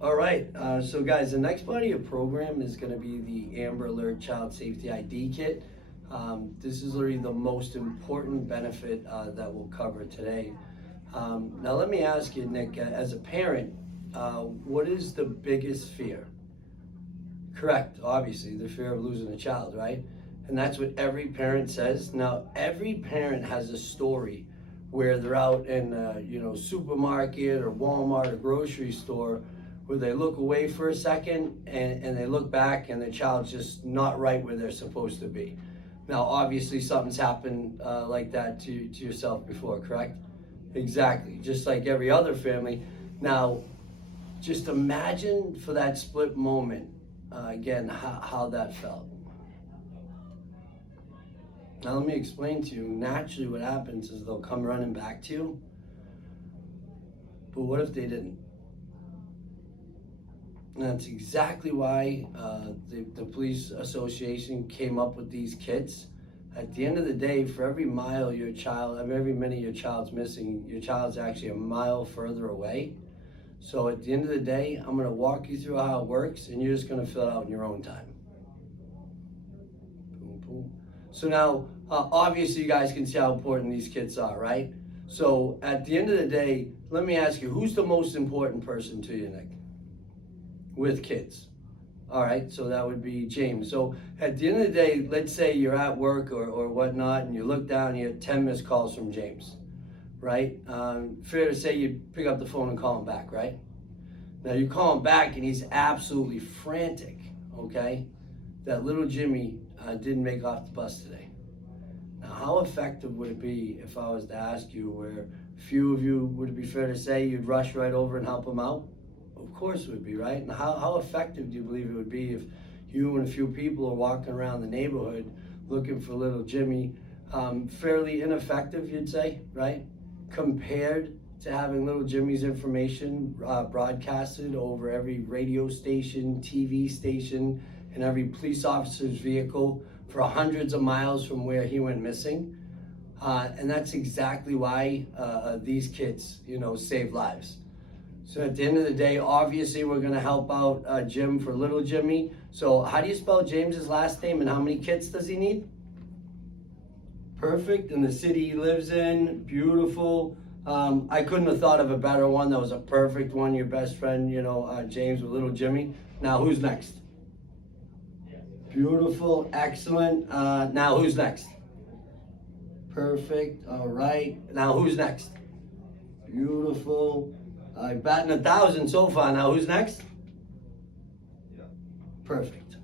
All right, so guys, the next part of your program is going to be the Amber Alert Child Safety ID Kit. This is literally the most important benefit that we'll cover today. Now, let me ask you, Nick, as a parent, what is the biggest fear? Correct, obviously, the fear of losing a child, right? And that's what every parent says. Now, every parent has a story where they're out in a, supermarket or Walmart or grocery store where they look away for a second and they look back and the child's just not right where they're supposed to be. Now, obviously, something's happened like that to yourself before, correct? Exactly, just like every other family. Now, just imagine for that split moment, again, how that felt. Now, let me explain to you. Naturally, what happens is they'll come running back to you. But what if they didn't? And that's exactly why the police association came up with these kits. At the end of the day, for every mile your child, every minute your child's missing, your child's actually a mile further away. So at the end of the day, I'm going to walk you through how it works, and you're just going to fill it out in your own time. Boom, boom. So now, obviously, you guys can see how important these kits are, right? So at the end of the day, let me ask you, who's the most important person to you, Nick? With kids. All right, so that would be James. So at the end of the day, let's say you're at work or whatnot, and you look down and you have 10 missed calls from James, right? Fair to say you pick up the phone and call him back, right? Now you call him back and he's absolutely frantic, okay? That little Jimmy didn't make off the bus today. Now, how effective would it be if I was to ask you where a few of you, would it be fair to say you'd rush right over and help him out? Of course it would be, right? And how effective do you believe it would be if you and a few people are walking around the neighborhood looking for little Jimmy? Fairly ineffective, you'd say, right? Compared to having little Jimmy's information broadcasted over every radio station, TV station, and every police officer's vehicle for hundreds of miles from where he went missing. And that's exactly why these kits, save lives. So at the end of the day, obviously, we're going to help out Jim for little Jimmy. So how do you spell James's last name and how many kits does he need? Perfect. In the city he lives in, beautiful. I couldn't have thought of a better one. That was a perfect one. Your best friend, James with little Jimmy. Now, who's next? Beautiful, excellent. Now, who's next? Perfect. All right. Now, who's next? Beautiful. Batting 1,000 so far. Now, who's next? Perfect.